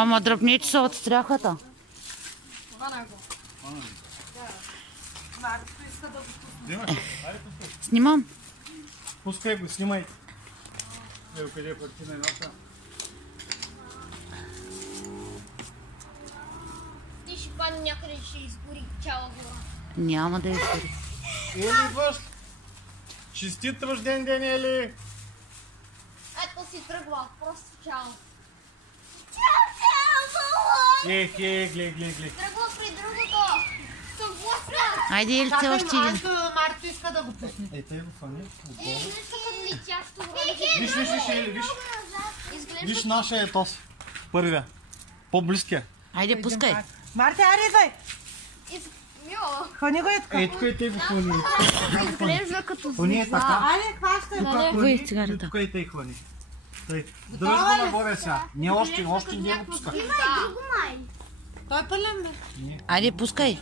Ама дръпнете са от стряхата. Снимам. Пускай го, снимай. Ево къде е картина едната. Ти ще падне някъде, ще изгори цяла гора. Няма да изгори. Ели бъщ! Честит рожден ден, Ели! Ето си тръгва, просто чао. Гледай. Тръгва при другото. Съм властна. Айде, Елица, още един. Марто иска да го пусне. Ей, го фани. Нещо като летящо. Виж, Ели, виж. Виж нашия е този. Първия. По-близкия. Айде, пускай. Марти, аре, идвай! Хвани го и така. Ей, тук те го хвани. Изглежда като Хвани е така. Аре, хващай. Въй цигарата. Тук и те хвани. Дръж го нагоре сега. Не още не го пуска. Има и друго май. Той е пълен, бе. Айде, пускай.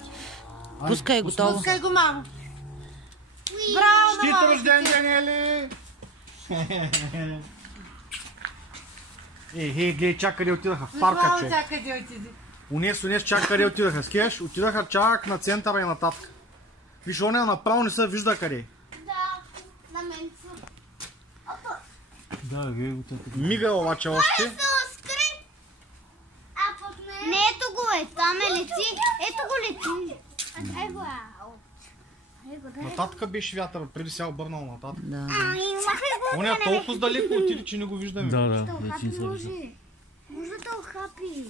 Пускай, готово. Пускай го, мамо. Браво, Честит мамо. рожден ден, Ели! Гледай, чак къде отидаха. В парка, Браво, че. чак къде отиди. Унес, чак къде отидаха. Скеш, отидаха чак на центъра и нататък. Виж, оня направо не се вижда къде. Да, на мен са. Да, вие го тъкате. Мига обаче още. Не, ето го е, там е лети. Ето го лети. Ай го Нататък беше вятър, преди сега обърнал нататък. Да. Оня толкова далеко отиде, че не го виждаме. Да, Може да охапи.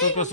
Тук